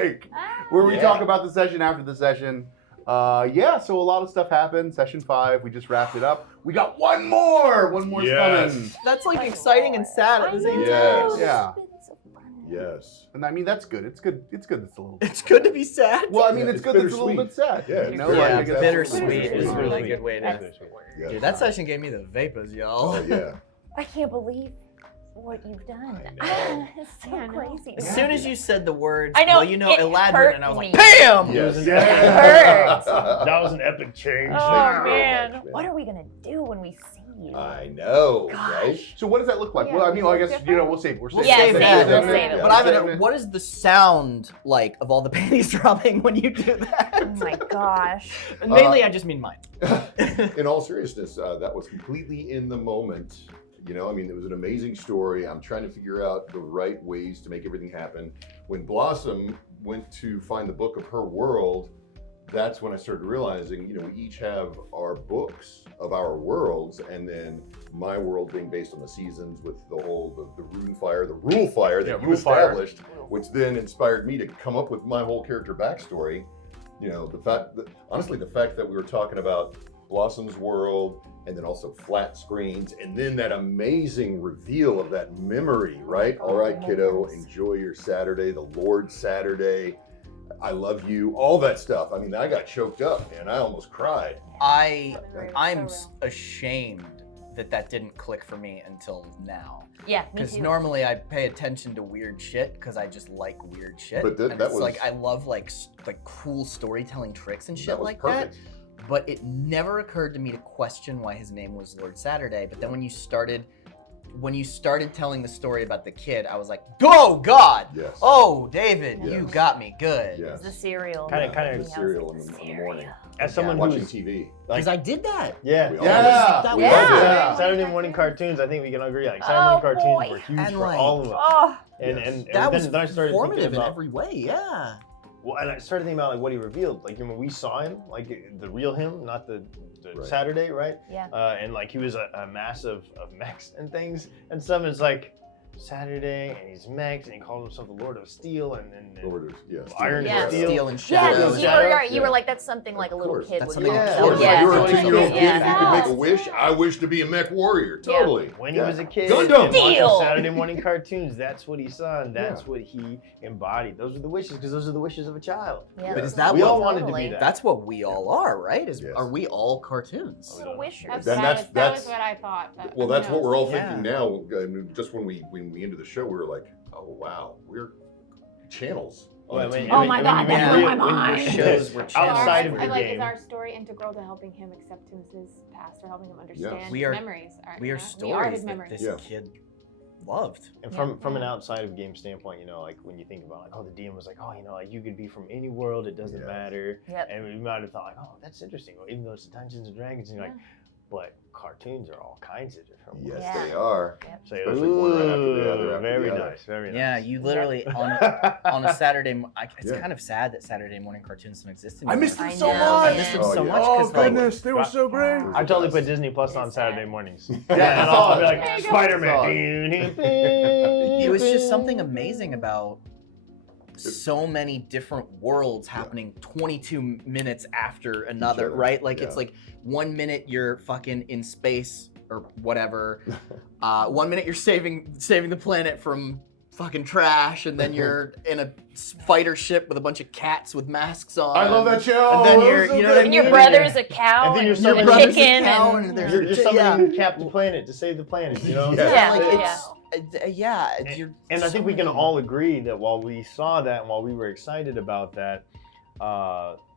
like where we talk about the session after the session. So a lot of stuff happened. Session 5, we just wrapped it up. We got one more coming. That's like exciting and sad at the same Yes. time. Yeah. Yes. And I mean, that's good. It's good. It's good. It's a little. It's good to be sad. Well, I mean, Yeah, it's it's good. That it's a little bit sad. Yeah, You know, it's like, Yeah, I guess- bittersweet is a Bittersweet. really good way to. Yeah. Dude, that session gave me the vapors, y'all. Oh yeah. I can't believe what you've done. I know. It's so crazy. As soon as you said the words, I know, well, you know, it elaborate, hurt and I was like, me. BAM! Yes. It hurts. That was an epic change. Oh man, what are we gonna do when we see you? I know, right? So what does that look like? Yeah, well, I mean, I guess different? we'll save. We'll Yeah, save save that. it, we'll save it. But I have what is the sound like of all the panties dropping when you do that? Oh my gosh. And mainly, I just mean mine. In all seriousness, that was completely in the moment. You know, I mean, it was an amazing story. I'm trying to figure out the right ways to make everything happen. When Blossom went to find the book of her world, that's when I started realizing, you know, we each have our books of our worlds, and then my world being based on the seasons with the whole, the rune fire, the rule fire that you rule fire. established, which then inspired me to come up with my whole character backstory. You know, the fact that we were talking about Blossom's world, and then also flat screens, and then that amazing reveal of that memory, right? All right, kiddo, enjoy your Saturday, the Lord's Saturday. I love you, all that stuff. I mean, I got choked up, man. I almost cried. I'm ashamed that didn't click for me until now. Yeah, me Because too. normally I pay attention to weird shit because I just like weird shit. But that and it's was- like I love like cool storytelling tricks and shit That was like perfect. that. But it never occurred to me to question why his name was Lord Saturday. But then when you started telling the story about the kid, I was like, "Go God! Yes. Oh, David, you Yes. got me good." Yes. It's the cereal. Kinda the cereal in the morning. As someone Watching who's TV. Because I did that. yeah, We all Yeah. That We was- all did. Yeah. Saturday morning cartoons, I think we can agree. Like Saturday Oh, morning cartoons boy. were huge And, for like, all of us. Oh, And Yes. and That was then I started thinking formative in about every way. Yeah. well, and I started thinking about like what he revealed. Like when we saw him, like the real him, not the Right. Saturday, right? yeah. And like he was a mass of mechs and things, and some is like Saturday, and he's mechs, and he called himself the Lord of Steel, and Lord of, yes. Iron Yeah. and Steel. Steel and Yeah, shadows. you Shadow. were right. You Yeah. were like, that's something like a little course. kid That's would something do. a Of kid course, would like Yeah. you're a Yeah. 2-year-old kid, if you could make a Yeah. wish, I wish to be a mech warrior. Totally. When Yeah. he was a kid, Gundam. and watching Deal. Saturday morning cartoons, that's what he saw, and that's Yeah. what he embodied. Those are the wishes, because those are the wishes of a child. Yeah. But is that We what all wanted to Totally. be that. That's what we all are, right? Yes. Are we all cartoons? Oh, Wishers. Then That was that's- what I thought. But Well, who that's what knows? we're all Yeah. thinking now. I mean, just when we ended the show, we were like, oh wow, we're channels. Well, I on mean, TV. Oh my God, when that you blew my when you mind. Shows were outside of I the like, game. is our story integral to helping him accept his past or helping him understand Yes. We are- his memories? We you are know? stories We are his that memories. this Yeah. kid loved. And from Yeah. an outside of game standpoint, you know, like when you think about like, oh, the DM was like, oh, you know, like you could be from any world, it doesn't Yeah. matter. Yep. And we might have thought like, oh, that's interesting. Well, even though it's Dungeons and Dragons, and you're like, but cartoons are all kinds of different worlds. Yes, Yeah. they are. So, Especially one right after the other ooh, after very the other. nice, very nice. Yeah, you literally on a Saturday. It's Yeah. kind of sad that Saturday morning cartoons don't exist I anymore. missed them I so know, much. I missed them Oh, so yeah. much Oh because like goodness, they were so great. I totally put Disney Plus on It's Saturday sad. mornings. Yeah, and I'll be like, There you go. Spider-Man. it was just something amazing about so many different worlds happening 22 minutes after another, other, right? Like yeah. it's like 1 minute you're fucking in space or whatever. 1 minute you're saving the planet from fucking trash, and then you're in a fighter ship with a bunch of cats with masks on. I love that show. And then That you're, was so you know good. what I And your mean? brother's a cow, And then you're and summoning a your brother's a chicken, cow, and and there's- You're Yeah. summoning Captain Planet to save the planet, you know? Yeah. Yeah, like yeah. it's you're And I so think we can many- all agree that while we saw that and while we were excited about that,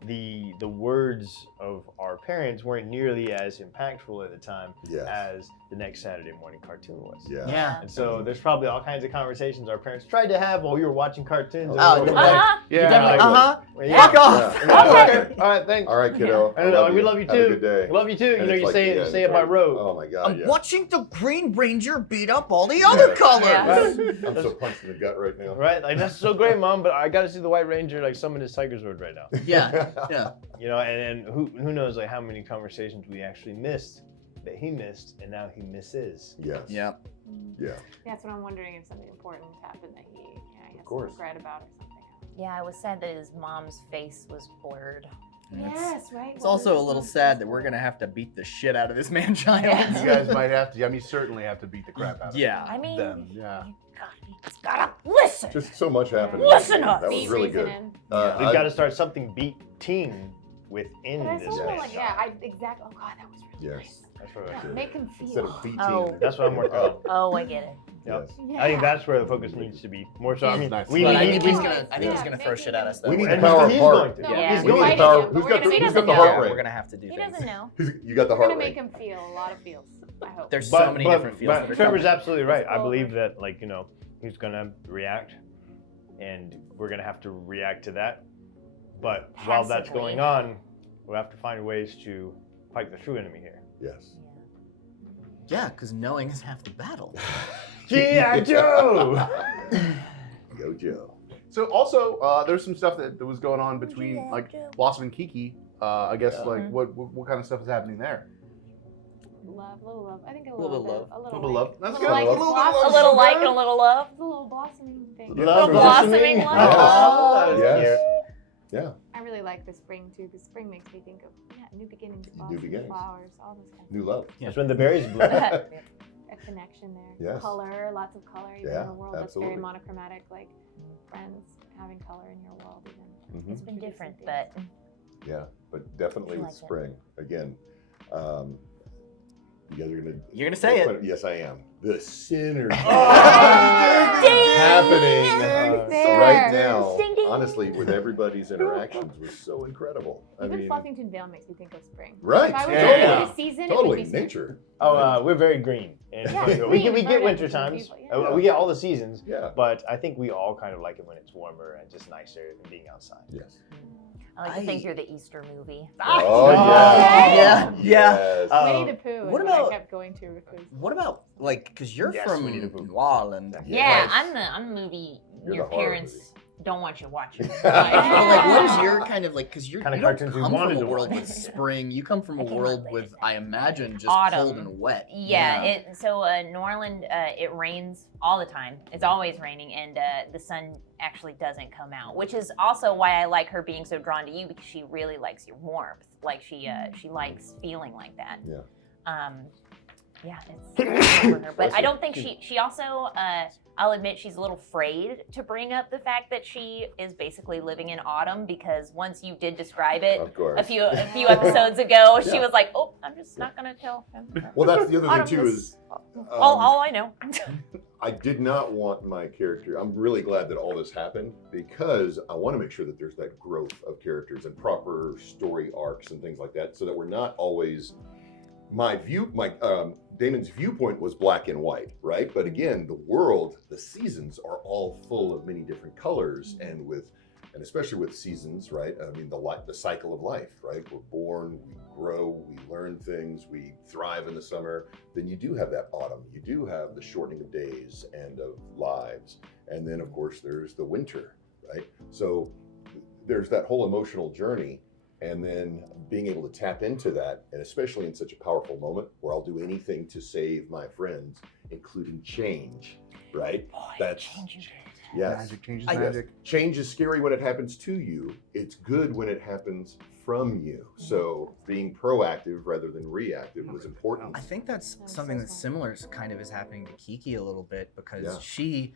the words of our parents weren't nearly as impactful at the time Yes. as the next Saturday morning cartoon was. Yeah. Yeah. And so there's probably all kinds of conversations our parents tried to have while we were watching cartoons. Oh, we were definitely. Uh-huh. Yeah. Definitely, like, well, yeah. fuck off. Yeah. Okay. All right, thanks. All right, kiddo. And we love you Have a too. good day. Love you too. You And know, it's you like, say yeah, it, say it by rote. Oh my God. I'm yeah. watching the Green Ranger beat up all the other colors. Yeah. I'm so punched in the gut right now. Right? Like, that's so great, Mom, but I got to see the White Ranger, like, summon his Tiger Sword right now. Yeah, yeah. You know, and who knows, like, how many conversations we actually missed that he missed, and now he misses. Yes. Yeah. Yeah. That's what I'm wondering if something important happened that he has course. some regret about or something else. Yeah, I was sad that his mom's face was blurred. Yes, right. It's Well, also a his little mom's sad face that we're was- gonna have to beat the shit out of this man-child. Yeah. You guys might have to. I mean, certainly have to beat the crap out of Yeah. I mean, them. Yeah. you gotta listen. Just so much happening. Listen up. That was Beat really good. reasoning. We've got to start something beating within But I this. still feel like, episode. yeah, exactly. Oh god, that was really Yes. That's what I nice. feel. Yeah, make him Instead feel. of beating. Oh. That's what I'm working on. Oh, I get it. Yep. Yes. Yeah. I think that's where the focus needs to be more so. I mean, Nice. we But I need. think we- he's gonna. I think he's Yeah, gonna throw making shit at him- us though. We need and the power he's of heart. going to. No, Yeah. we're We gonna need the fight power. him, but Who's we're got gonna the make who's him got the feel. heart Yeah, rate? we're gonna have to do He things. doesn't know. You got the We're heart gonna make rate. him feel a lot of feels. I hope. There's so many different feels that are Trevor's coming. absolutely right. I It's believe over. that, like, he's gonna react, and we're gonna have to react to that. But while that's Passively. going on, we'll have to find ways to fight the true enemy here. Yes. Yeah, because knowing is half the battle. G.I. Joe! Go Joe. So also, there's some stuff that was going on between like Blossom and Kiki. I guess Yeah. like what kind of stuff is happening there? Love, little love. I think a Little little, bit of bit. love. A Little little love. like, That's little good. like A it's little bit of blossom- A little like and a little love. It's a little blossoming thing. Love blossoming listening. love. Oh, Yes. cute. Yeah. I really like the spring too, because spring makes me think of new beginnings, New blossom, beginnings. flowers, all those kinds of New love. Yeah. That's when the berries bloom. a connection there. Yes. Color, lots of color, even Yeah, in a world that's absolutely. very monochromatic, like friends having color in your world even. Mhm. It's been different, but Yeah, but definitely I with like it. spring again. You guys are gonna. You're gonna say it. Yes, I am. The synergy Oh, happening There. right now. Ding, ding. Honestly, with everybody's interactions was so incredible. I Even mean, Fluffington Vale makes me think of spring. Right, If I was yeah. to pick a season, it would totally be spring. nature. We're very green. And Yeah, we green, get verdant, winter and times. beautiful, yeah. We get all the seasons. Yeah. But I think we all kind of like it when it's warmer and just nicer than being outside. Yes. I like to think you're the Easter movie. Oh yeah. Yeah, yeah. Yes. Winnie the Pooh is what what about- I kept going to because What about like because you're Yes, from Winnie the Pooh. New Orleans? Yeah, Right? I'm the movie You're your the horror parents don't want you watching. Well, like, what is Yeah. your kind of like? Because you're Kinda you don't cartoons we come wanted from a to world watch. with spring. You come from a I came world out with, later. I imagine, just Autumn. cold and wet. Yeah, New Orleans, it rains all the time. It's always raining, and the sun actually doesn't come out, which is also why I like her being so drawn to you, because she really likes your warmth. Like she likes feeling like that. Yeah. Yeah, it's for her. But I don't think she also, I'll admit she's a little afraid to bring up the fact that she is basically living in autumn, because once you did describe it Of course. a few episodes ago, she Yeah. was like, "Oh, I'm just not gonna tell him." Well, that's the other Autumn thing too is all I know. I did not want my character. I'm really glad that all this happened because I want to make sure that there's that growth of characters and proper story arcs and things like that, so that we're not always Damon's viewpoint was black and white, right? But again, the world, the seasons are all full of many different colors, and especially with seasons, right? I mean, the cycle of life, right? We're born, we grow, we learn things, we thrive in the summer. Then you do have that autumn. You do have the shortening of days and of lives, and then of course there's the winter, right? So there's that whole emotional journey. And then being able to tap into that, and especially in such a powerful moment where I'll do anything to save my friends, including change, right? That's yes. Magic changes I- magic. Change is scary when it happens to you. It's good when it happens from you. So being proactive rather than reactive was important. I think that's That's something so that's fun. similar to kind of is happening to Kiki a little bit, because Yeah.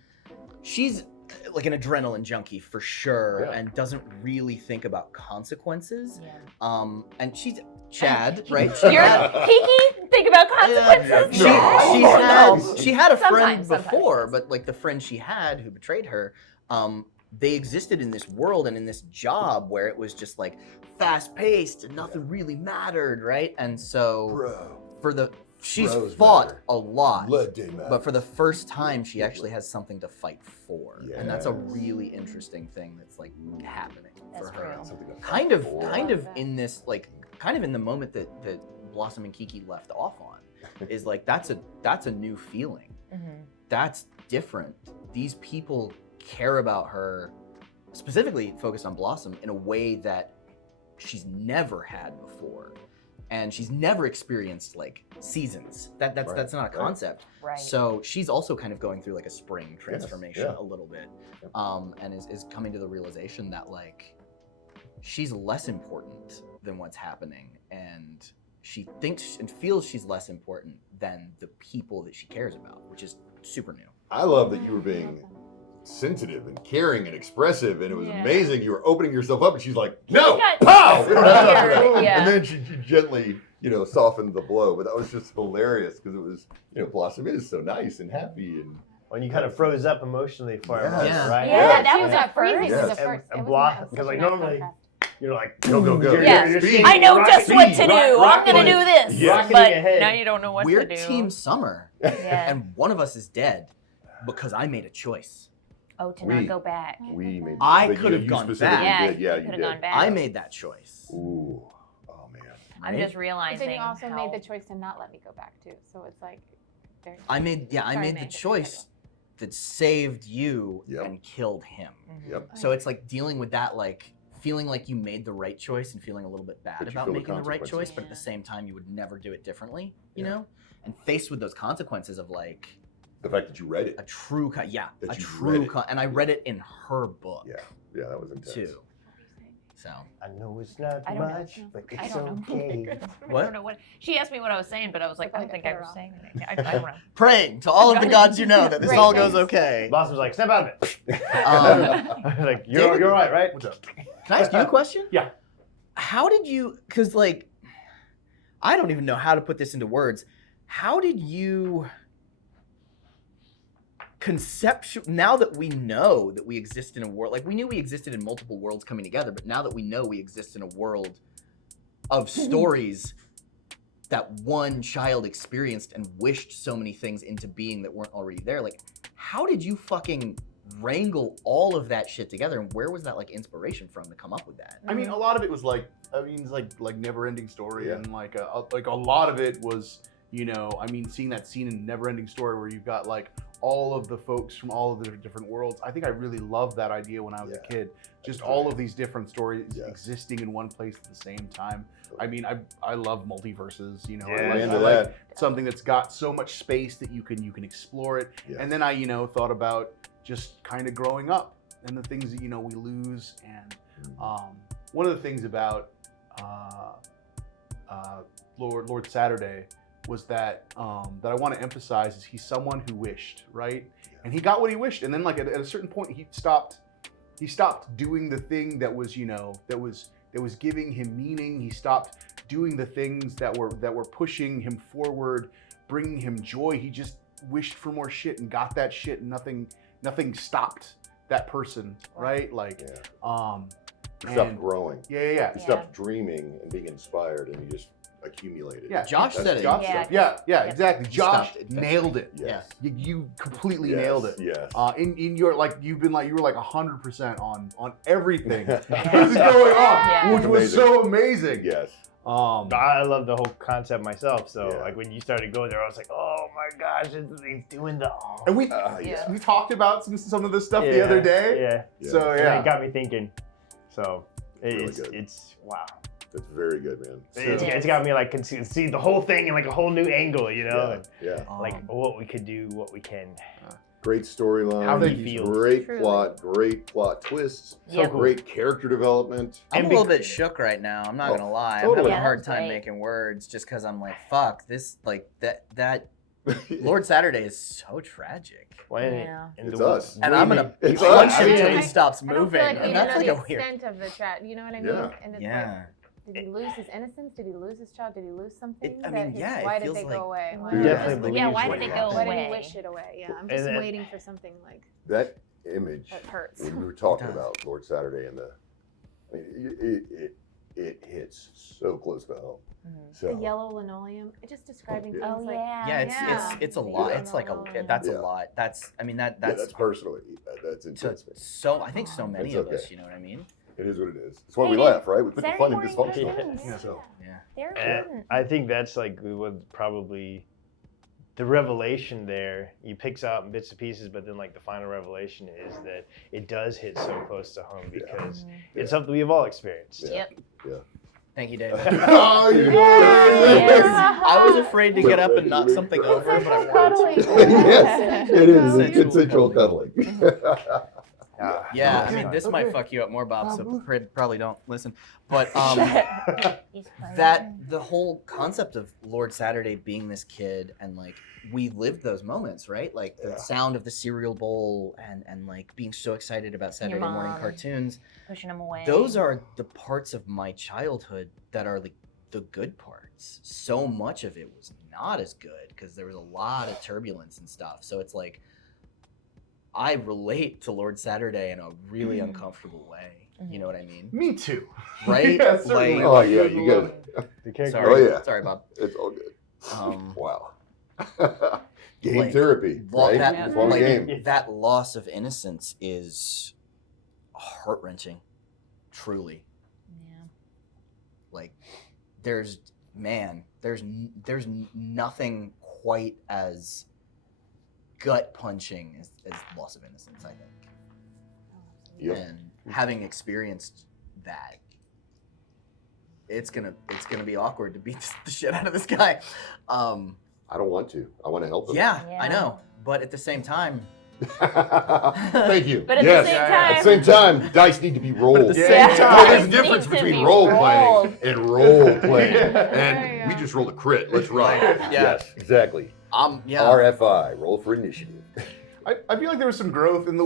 she's like an adrenaline junkie for sure, Yeah. and doesn't really think about consequences. Yeah. And she's Chad, right? You're Kiki. Think about consequences. She, No. she had a friend Sometimes, before, sometimes. but like the friend she had who betrayed her, they existed in this world and in this job where it was just like fast paced and nothing really mattered, right? And so Bro, she's Bros fought matter. a lot, blood did matter. but for the first time she actually has something to fight for, and that's a Yes. really interesting thing that's like happening That's for her. true. Something to fight Kind of for. in this like kind of in the moment that Blossom and Kiki left off on is like that's a new feeling. Mhm. That's different. These people care about her, specifically focused on Blossom, in a way that she's never had before. and she's never experienced like seasons. That's not a concept. Right. So she's also kind of going through like a spring transformation yeah. a little bit, Yep. and is coming to the realization that like she's less important than what's happening, and she thinks and feels she's less important than the people that she cares about, which is super new. I love that you were being sensitive and caring and expressive, and it was amazing. You were opening yourself up, and she's like, "No, got pow!" scared, yeah. And then she gently, softened the blow. But that was just hilarious because it was, Blossom is so nice and happy, and When you kind of froze up emotionally for a moment, Yeah. right? Yeah, that She was at at first. freezing Yes. was the first. And it was block- such because, like, a nice normally- contrast. You're like, go, go, go. Yeah. You're Speed. I know Rocket just what to speed. do. I'm gonna Rocketing. do this, Yeah. Rocketing but ahead. now you don't know what We're to do. Team Summer, Yeah. and one of us is dead because I made a choice. Oh, to We- not go back. We made. I but could have you gone specifically back. Yeah, did. Yeah, you you could have did. gone back. I made that choice. Ooh. Oh man. I'm right? just But realizing. then you also how... made the choice to not let me go back too. So it's like, very I made the Meg. choice that saved you Yep. and killed him. Mhm. Yep. So it's like dealing with that, like feeling like you made the right choice and feeling a little bit bad But you about feel the making the right choice, consequences. but at the same time you would never do it differently, you Yeah. know? And faced with those consequences of like The fact that you read it. a true, That a you read true, it. and I read it in her book Yeah. Yeah, that was intense. too. So I know it's not I don't know. much, but I it's don't know. okay. I What? don't know what. She asked me what I was saying, but I was like, I don't Like think a I was cut saying anything. I don't know. praying to all of the gods you know that this Great all goes things. okay. Blossom's like, step out of it. Um, like, you're right, right? What's up? Can I ask you a question? Yeah. How did you, because like, I don't even know how to put this into words. How did you now that we know that we exist in a world, like we knew we existed in multiple worlds coming together, but now that we know we exist in a world of stories that one child experienced and wished so many things into being that weren't already there, like, how did you fucking wrangle all of that shit together, and where was that like inspiration from to come up with that? I mean, a lot of it was like, it's like never-ending story, Yeah. and like a lot of it was, seeing that scene in Never-Ending Story where you've got like all of the folks from all of the different worlds. I think I really loved that idea when I was a Yeah. kid. Just That's all right. of these different stories Yeah. existing in one place at the same time. I mean, I love multiverses. Yeah. I Into like that. something that's got so much space that you can explore it. Yeah. And then I thought about just kind of growing up and the things that we lose. And one of the things about Lord Saturday was that that I want to emphasize is he's someone who wished, right? And he got what he wished, and then like at a certain point he stopped doing the thing that was that was giving him meaning. He stopped doing the things that were pushing him forward, bringing him joy. He just wished for more shit and got that shit, and nothing stopped that person, right? Like Yeah. You and- stopped growing. yeah. You stopped dreaming and being inspired, and you just accumulated. Yeah, Josh That's said it. Josh Yeah. stuff. Yeah, exactly. Josh Stopped it. nailed it. Yes. You completely Yes, nailed it. Yes. In your you were like 100% on everything that's Yeah. going on, Yeah. which was so amazing. Yes. I love the whole concept myself. So Yeah. like when you started going there, I was like, oh my gosh, he's doing the. And we Yeah. we talked about some of this stuff the other day. Yeah. Yeah. So And yeah, it got me thinking. So Really good. it's wow. That's very good, man. It's got me like can see the whole thing in like a whole new angle, Yeah. Yeah. like what we could do, what we can. Great storyline. How they feel. Great Truly. plot. Great plot twists. So cool. Great character development. I'm And a little bit shook right now. I'm not gonna lie. I'm totally. having a Yeah, hard that's time great. making words just because I'm like, fuck this. Like that. Lord Saturday is so tragic, When Yeah. and It's the- us. and I'm gonna It's punch us. him I till mean, he stops I don't moving, feel like we and don't that's know like the a weird. extent of the trap. You know what I mean? Yeah. And it's Yeah. like, did he lose his innocence? Did he lose his child? Did he lose something? I mean, yeah, it Why did feels they like- go away? Yeah. Why You definitely Yeah, believe why what did they happened. go Why did away? he wish it away? Yeah, I'm And just then- waiting for something like That image that hurts. when we were talking It does. about Lord Saturday and it hits so close to home. Mhm. So The yellow linoleum, it just describing Yeah. things Oh like yeah. Yeah, it's a lot. Yeah. It's like that's Yeah. a lot. That's I mean yeah, that's that's personally that's to, intense. so I think so many It's of okay. us. You know what I mean? It is what it is. That's why Hey, we dude, laugh, right? We put the Saturday fun in morning dysfunctional. cartoons. Yeah. So Yeah. They're And important. I think that's like was probably the revelation there. You picks out bits and pieces, but then like the final revelation is that it does hit so close to home because Mhm. it's something we've all experienced. Yeah. Yep. Thank you, David. Oh, you Yeah. I was afraid to get up and knock something over, but I wanted to. Yes, it is. It's Sensual consensual cuddling. Yeah, I Okay, mean, this okay. might fuck you up more, Bob, so probably don't listen. But He's that the whole concept of Lord Saturday being this kid and like we lived those moments, right? Like the Yeah. sound of the cereal bowl and like being so excited about Saturday morning mom. cartoons. pushing him away. Those are the parts of my childhood that are the good parts. So much of it was not as good because there was a lot of turbulence and stuff. So it's like I relate to Lord Saturday in a really uncomfortable way. You know what I mean? Me too. Right? Yeah, certainly. Like- Oh yeah, you get it. The character. Sorry. Oh, yeah. Sorry, Bob. It's all good. Wow. Game Like, therapy, right? That, It's one like, game. that loss of innocence is heart-wrenching, truly. Yeah. Like, there's nothing quite as gut-punching as loss of innocence, I think. Yep. And having experienced that, it's gonna be awkward to beat the shit out of this guy. I don't want to. I want to help him. Yeah, Yeah. I know, but at the same time, Thank you. But at yes. the same Yeah, time, At the same time, dice need to be rolled. But at the Yeah. same Well, time, there's a Dice difference need to between be role rolled. playing and role playing. There you And we go. just rolled a crit. Let's ride. Yeah. Yes, exactly. yeah. RFI, roll for initiative. I feel like there was some growth in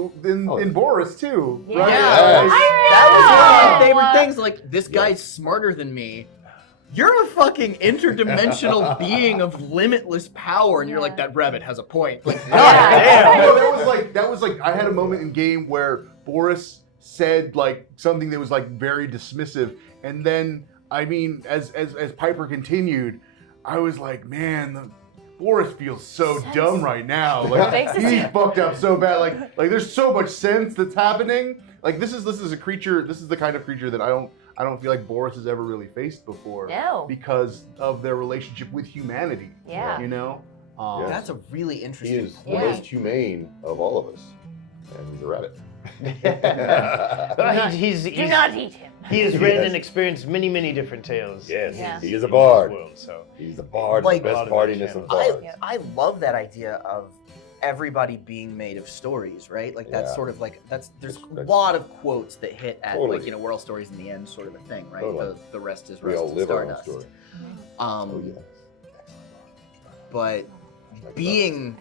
Oh. in Boris too. Yeah. Right? Yeah. Yes. That was one of my Yeah. favorite things. Like, this guy's smarter than me. You're a fucking interdimensional being of limitless power, and you're like, Yeah. that rabbit has a point. Like, Yeah. God No, that was like I had a moment in game where Boris said like something that was like very dismissive, and then I mean as Piper continued, I was like, man, Boris feels so dumb right now. Like Makes us- he's fucked up so bad. Like there's so much sense that's happening. Like this is a creature. This is the kind of creature that I don't feel like Boris has ever really faced before. No. Because of their relationship with humanity. Yeah. You know. Yeah. That's a really He interesting is the Yeah. most humane of all of us. And he's a rabbit. Well, he's Do not eat him. he has read Yes. and experienced many different tales. Yes, Yeah. he is a bard. World, so He's a bard, Like- the A best lot of bardiness channels. of bards. I love that idea of everybody being made of stories, right? Like that's Yeah. sort of like there's a That's- lot of quotes that hit at Totally. like we're all stories in the end sort of a thing, right? Totally. The rest is We rust all and live our own stardust. story. Um, Oh, yes. but being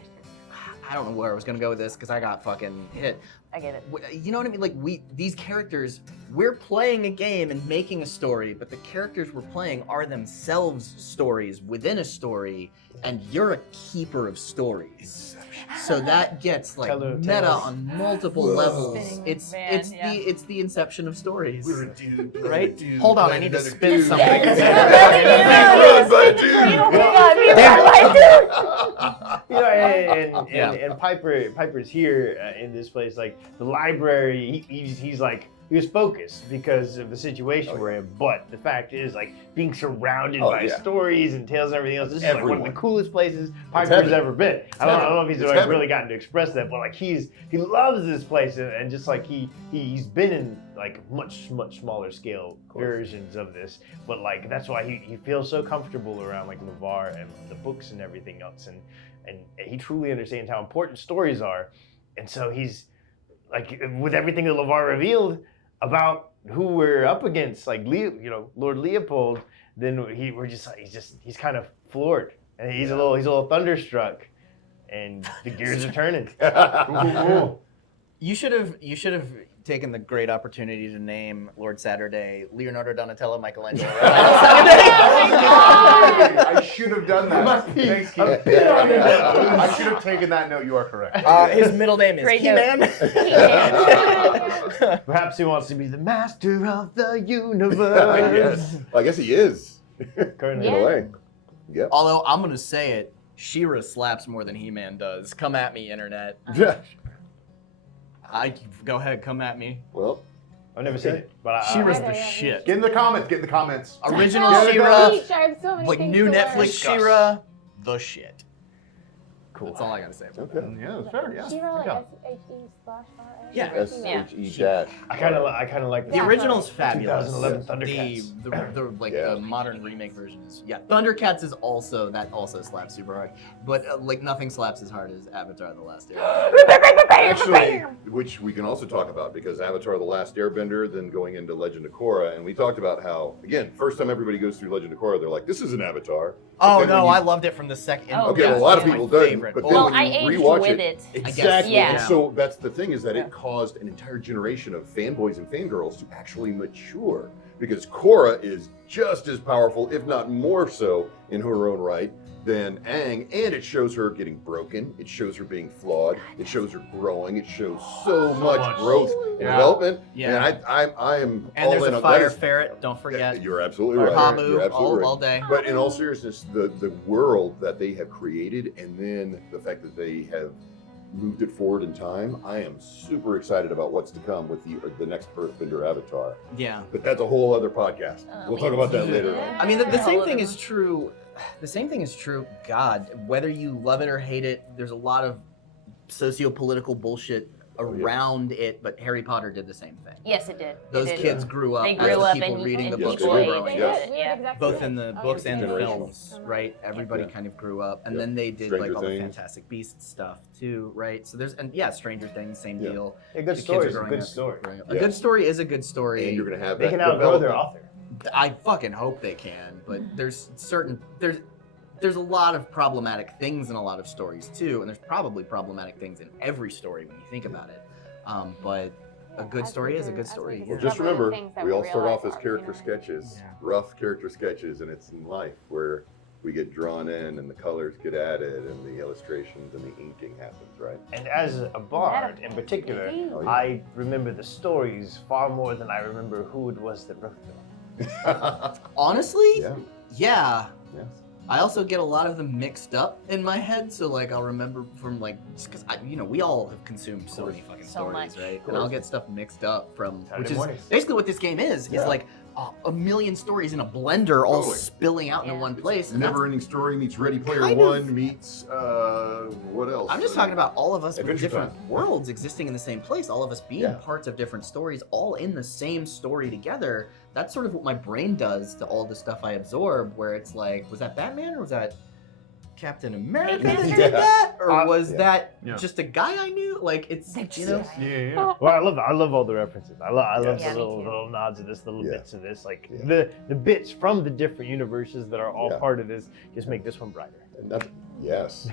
I don't know where I was gonna go with this because I got fucking hit. I get it. You know what I mean? Like these characters, we're playing a game and making a story, but the characters we're playing are themselves stories within a story, and you're a keeper of stories. So that gets like Teller of meta tales. on multiple Whoa. levels. Spinning It's man, it's yeah. it's the inception of stories. We're a dude. Right? Dude, Hold on, I playing need to another spin dude. something. Yes. Run by a dude. You don't forgot me, you know, Yeah. and Piper's here in this place. Like the library, he's like he was focused because of the situation Oh, we're in. But the fact is, like being surrounded Oh, by yeah. stories and tales and everything else. This is like one of Everyone. the coolest places Piper's heaven. ever been. I don't know if he's It's like heaven. really gotten to express that, but like he loves this place and just like he's been in like much smaller scale course. versions of this, but like that's why he feels so comfortable around like LeVar and the books and everything else, and he truly understands how important stories are, and so he's like with everything that LeVar revealed about who we're up against, like Lord Leopold, then he's kind of floored, and he's a little thunderstruck, and the gears are turning. Cool. You should have taken the great opportunity to name Lord Saturday Leonardo Donatello Michelangelo. I should have done that. Thanks, Keith. I should have taken that note. You are correct. His middle name is Great He-Man. Perhaps he wants to be the master of the universe. Yes. Well, I guess he is. Currently. In a way. Yep. Although I'm gonna say it, She-Ra slaps more than He-Man does. Come at me, internet. Go ahead, come at me. Well, I've never seen it, but She-Ra's I the haven't. shit. Get in the comments. Get in the comments. Original I She-Ra, have so many like things new to learn. Netflix She-Ra, the shit. cool. That's all I gotta say. Okay. Yeah, that's fair. Yeah. She-Ra, Yeah. S-H-E/R. Yeah. S-H-E dash. I kind of like The Yeah. original's fabulous. 2011 Thundercats. Yeah. The modern remake version is Thundercats is also slaps super hard, but like nothing slaps as hard as Avatar: The Last Airbender. Actually, which we can also talk about because Avatar: The Last Airbender, then going into Legend of Korra, and we talked about how, again, first time everybody goes through Legend of Korra, they're like, this is an Avatar. Oh then no, when I you- loved it from the second. Oh, Okay, yeah. well, a lot of It's my people don't, favorite. but then Well, when I you aged rewatch with it, it. exactly. Yeah. And so that's the thing is that it caused an entire generation of fanboys and fangirls to actually mature because Korra is just as powerful, if not more so, in her own right than Aang, and it shows her getting broken. It shows her being flawed. It shows her growing. It shows so much growth and Yeah. development. Yeah. And I am And all there's in a on fire that. ferret. Don't forget. You're absolutely right. Habu You're absolutely all right. day. But in all seriousness, the world that they have created, and then the fact that they have moved it forward in time, I am super excited about what's to come with the next Earthbender Avatar. Yeah. But that's a whole other podcast. We'll talk about that later on. I mean, the Yeah. same thing is true. The same thing is true. God, whether you love it or hate it, there's a lot of socio-political bullshit around it. But Harry Potter did the same thing. Yes, it did. It Those did. kids grew up They as grew the up people and reading the Yes, books they were did. growing Yes. up. Yeah. Both in the books and the Generations. films, right? Everybody Yeah. kind of grew up, and Yeah. then they did Stranger like all the Things. Fantastic Beasts stuff too, right? So there's Stranger Things, same Yeah. deal. A good The kids story are is a growing good up, story. right? A Yeah. good story is a good story. And you're going to have They that can outgrow their development. author. I fucking hope they can, but there's a lot of problematic things in a lot of stories too, and there's probably problematic things in every story when you think about it. But a good story is a good story. Well, Yeah. just remember, Things that we we all start off realize as are, character you know. sketches, Yeah. rough character sketches, and it's in life where we get drawn in and the colors get added and the illustrations and the inking happens, right? And as a bard in particular, Oh, yeah. I remember the stories far more than I remember who it was that wrote them. Honestly, Yeah, yeah. yes. I also get a lot of them mixed up in my head, so like I'll remember from like just because we all have consumed so many fucking So stories, much. right? Of And I'll course. get stuff mixed up from Saturday which is mornings. basically what this game is Yeah. like a million stories in a blender all Totally. spilling out into Yeah. one place. And that's- Never Ending Story meets Ready Player kind One of- meets what else? I'm just talking about all of us with Adventure different Time. worlds existing in the same place, all of us being Yeah. parts of different stories, all in the same story together. That's sort of what my brain does to all the stuff I absorb, where it's like, was that Batman or was that Captain America that Yeah. did that? Or was Yeah. that Yeah. just a guy I knew? Like, it's, you know? Yeah, yeah. Well, I love all the references. I love Yes. the Yeah, me little, too. little nods of this, the little Yeah. bits of this, like Yeah. the bits from the different universes that are all Yeah. part of this. Just make this one brighter. And that's, yes,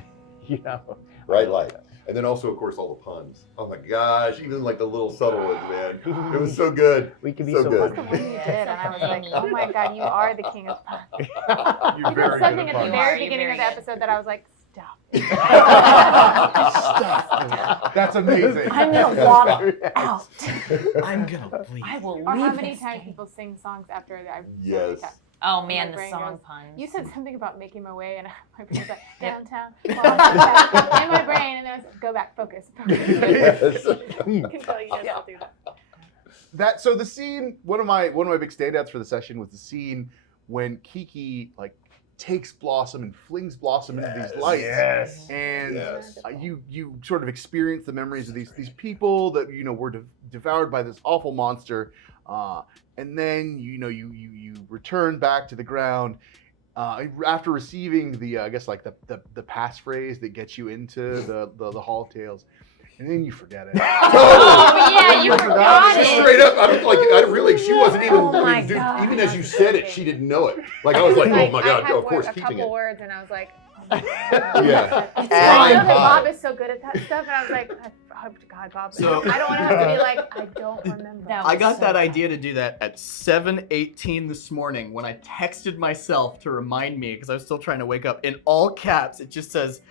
You know, bright light. And then also, of course, all the puns. Oh my gosh, even like the little subtle ones, man. It was so good. We can be So so, good. The one you Yeah, did, and I was like, so oh my god, you are the king of puns. You're You did very good something at at the puns. very You're beginning of very the good. episode that I was like, stop. That's amazing. I'm gonna walk out. I'm gonna bleed. I will leave Or how many this times game. people sing songs after I've Yes. Oh man, My the brain song goes, puns. You said something about making my way, and my brain's like, Yep. downtown, Washington, in my brain, and then I was like, go back, focus. Yes. I can tell you guys all do that. So the scene, one of my big standouts for the session was the scene when Kiki like takes Blossom and flings Blossom into these lights. Yes. And Yes. you sort of experience the memories of these people that were devoured by this awful monster, and then you return back to the ground after receiving the I guess like the passphrase that gets you into the Hall of Tales, and then you forget it. Oh yeah, you forgot Just it. straight up, I was like, I really, she wasn't even, Oh my dude, God. even as you said it, she didn't know it. Like, I was like, oh my God, I had of course, a keeping couple it. words, and I was like, Yeah. I know Flying that high. Bob is so good at that stuff, and I was like, I hope to God, Bob. So- I don't want to have to be like, I don't remember. That I was got so that fun. idea to do that at 7:18 this morning when I texted myself to remind me because I was still trying to wake up. In all caps, it just says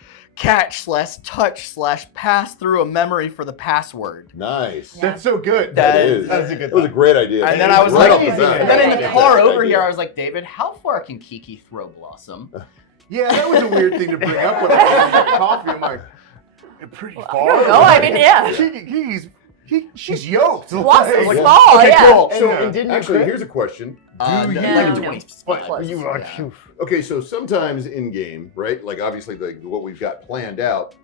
catch/touch/pass through a memory for the password. Nice. Yeah. That's so good. That is. That's a good It was a great idea. And then I was Right like, off the bat. and then in the Yeah. car Fantastic over idea. here, I was like, David, how far can Kiki throw Blossom? Yeah, that was a weird thing to bring up when I was getting coffee. I'm like, pretty far. I don't know, I mean, yeah. Kiki's She's yoked. Blossom's Like, small, okay, yeah. cool. So, and didn't you Actually, crit? here's a question. No, Do you? like No. 20. Close. You are, Yeah. Okay, so sometimes in game, right? Like obviously, what we've got planned out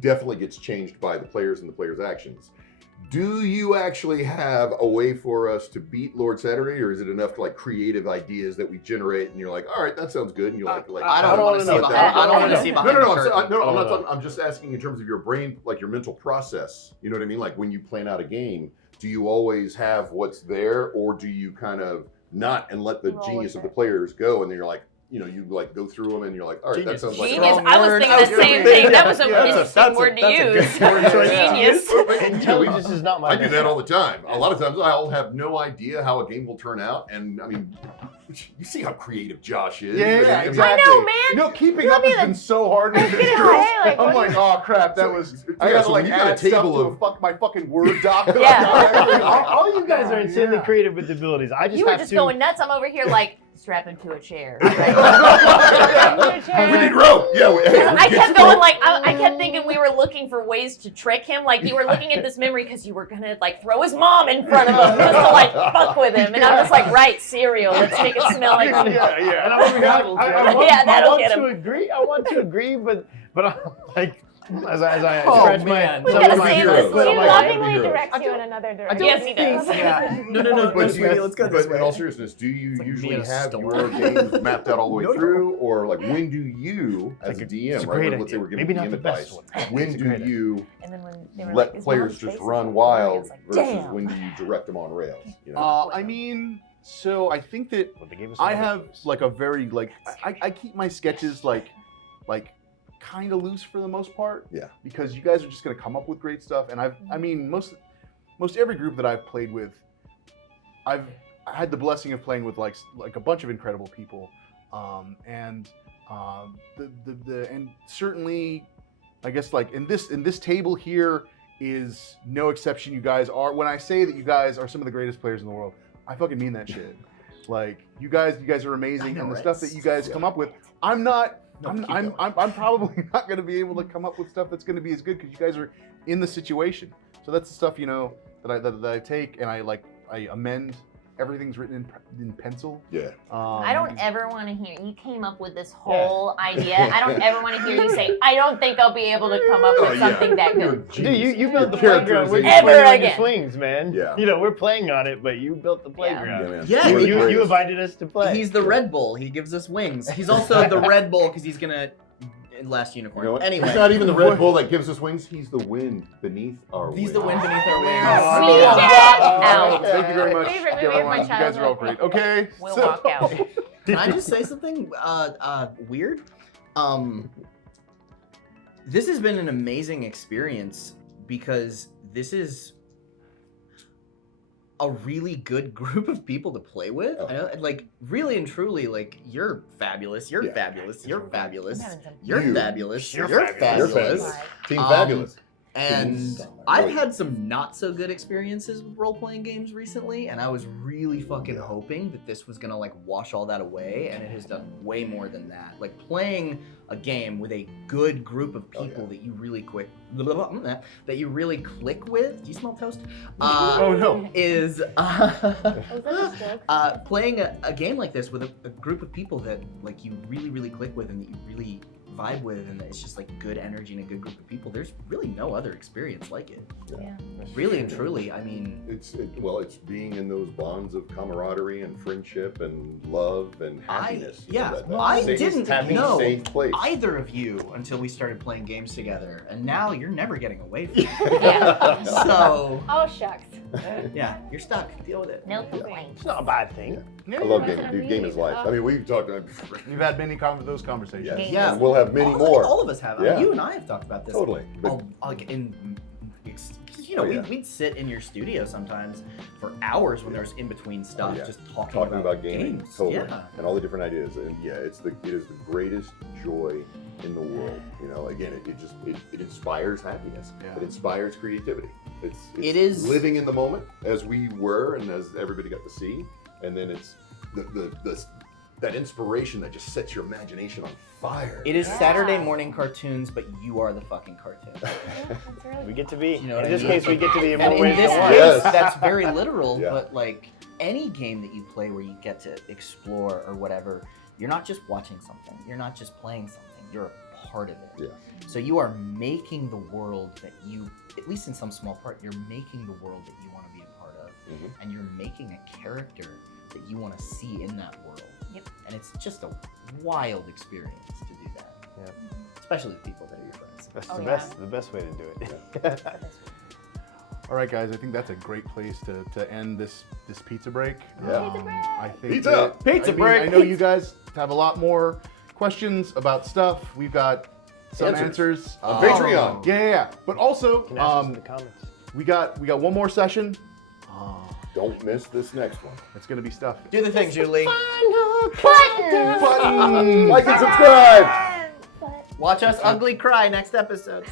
definitely gets changed by the players and the players' actions. Do you actually have a way for us to beat Lord Saturday, or is it enough like creative ideas that we generate, and you're like, all right, that sounds good, and you're like, I don't don't want to wanna see know. behind. I don't want to see no, behind. no, the no, curtain. I'm Oh, not no. talking. I'm just asking in terms of your brain, like your mental process. You know what I mean? Like when you plan out a game, do you always have what's there, or do you kind of not and let the Roll genius with of the it. players go, and then you're like, you know, you like go through them, and you're like, all right, Genius. that sounds like Genius. Strong I was word. thinking the same thing. That was an interesting word to use. Genius. Intelligence is not my I do best that all friend. the time. A lot of times I'll have no idea how a game will turn out. And I mean, you see how creative Josh is. Yeah, I mean, exactly. I know, man. You know, keeping You up want has me to- been so hard in I was this gonna group. say, like, I'm what like, is- oh crap, that So- was. yeah, I gotta so like when you got a add stuff table to of- my fucking Word doc. Yeah. all you guys are insanely Yeah. creative with abilities. I just You were have just to. going nuts. I'm over here like strap him to a chair. we need rope. Yeah, I kept going like I kept thinking we were looking for ways to trick him. Like you were looking at this memory because you were gonna like throw his mom in front of him just to like fuck with him. And I'm just like, right, cereal. Let's make it smell like. yeah. And I'm over here, I want, Yeah, that'll I want get to him. agree. I want to agree, but I'm like, as I Oh, scratch man. my, We gotta my save heroes. this She Well, little my- lovingly heroes. directs you in another direction. Yes, he does. Yeah. No, But, sweetie, let's go this but way. in all seriousness, do you like usually being a have storm. your games mapped out all the way No, no. through, or like when do you, as It's a a DM, great right? Let's say idea. we're giving Maybe not DM the best advice. one. When It's a do great idea. you And then when they were let like, "Is players Mom's just face run is wild I was like, versus damn. when do you direct them on rails? You know? I mean, so I think that Well, they gave us I some have others. like a very like I keep my sketches like kind of loose for the most part. Yeah. Because you guys are just gonna come up with great stuff, and I mean most every group that I've played with, I've had the blessing of playing with like a bunch of incredible people, and and certainly, I guess like in this table here is no exception. You guys are. When I say that you guys are some of the greatest players in the world, I fucking mean that shit. Like you guys are amazing, know, and the right? stuff that you guys come up with, I'm not. I'm probably not going to be able to come up with stuff that's going to be as good because you guys are in the situation. So that's the stuff that I take and I amend. Everything's written in pencil. Yeah. I don't ever want to hear you came up with this whole idea. I don't ever want to hear you say, I don't think I'll be able to come up Oh, with yeah. something that You're a good. Dude, genius. you built the Your playground. We're characterization. just Ever playing on your again. swings, man. Yeah. You know, we're playing on it, but you built the Yeah. playground. man. Yeah, You're the You greatest. invited us to play. He's the Red Bull. He gives us wings. He's also the Red Bull because he's gonna last You unicorn. know what? Anyway, He's not even the Red Bull that gives us wings. He's the wind beneath our wings. he's the wind beneath our Oh, wings. man. We walk out. Thank you very much, Favorite movie of my everyone. You guys are all great. childhood. Okay. We'll so- walk out. Can I just say something weird? This has been an amazing experience because this is a really good group of people to play with. Oh. I know, like really and truly, like you're fabulous. You're Yeah. fabulous. You're fabulous. I'm having some- You're You. fabulous. You're You're fabulous. You're fabulous. fabulous. Team Um, Fabulous. And Right. I've had some not so good experiences with role playing games recently, and I was really fucking Yeah. hoping that this was gonna like wash all that away, and it has done way more than that. Like playing a game with a good group of Oh, people yeah. that you really that you really click with. Do you smell toast? Oh no. Is Was that just joke? playing a game like this with a group of people that like you really really click with and that you really vibe with, and it's just like good energy and a good group of people. There's really no other experience like it. Yeah. Really and truly, I mean, It's being in those bonds of camaraderie and friendship and love and happiness. You know, yeah, that I safe- didn't happy, know safe place. either of you until we started playing games together, and now you're never getting away from it. Yeah. So Oh, shucks. yeah, you're stuck. Deal with it. No complaints. It's not a bad thing. Yeah, I love That's gaming, what dude. I Game mean. is life. I mean, we've talked. You've had many those conversations. Yes. Yeah. And we'll have many all, more. All of us have. I mean, Yeah. you and I have talked about this. Totally. But Like you know, Oh, yeah. we'd sit in your studio sometimes for hours when there's in between stuff, yeah. just talking about gaming, games. totally, Yeah. and all the different ideas, and yeah, it is the greatest joy in the world. You know, again, it inspires happiness. Yeah. It inspires creativity. It's It is- living in the moment as we were and as everybody got to see, and then it's the that inspiration that just sets your imagination on fire. It is Yeah. Saturday morning cartoons, but you are the fucking cartoon. That's really We get to be, You know what in I this mean? case, we get to be in And more in ways this than one. case, Yes. that's very literal, Yeah. but like any game that you play where you get to explore or whatever, you're not just watching something, you're not just playing something, you're a part of it. Yeah. So you are making the world that you, at least in some small part, you're making the world that you want to be a part of. Mhm. And you're making a character that you want to see in that world. Yep. And it's just a wild experience to do that. Yeah. Especially with people that are your friends. That's Oh, the yeah. best. The best way to do it. All right, guys. I think that's a great place to end this pizza break. Yeah. Pizza break! I think Pizza! that- Pizza I mean, break! I know you guys have a lot more questions about stuff. We've got some Answers. answers On Patreon. Yeah. But also, You can ask us in the comments. we got one more session. Don't miss this next one. It's gonna be stuff. Do the thing, Julie. Button! Like and subscribe! But Watch us ugly cry next episode.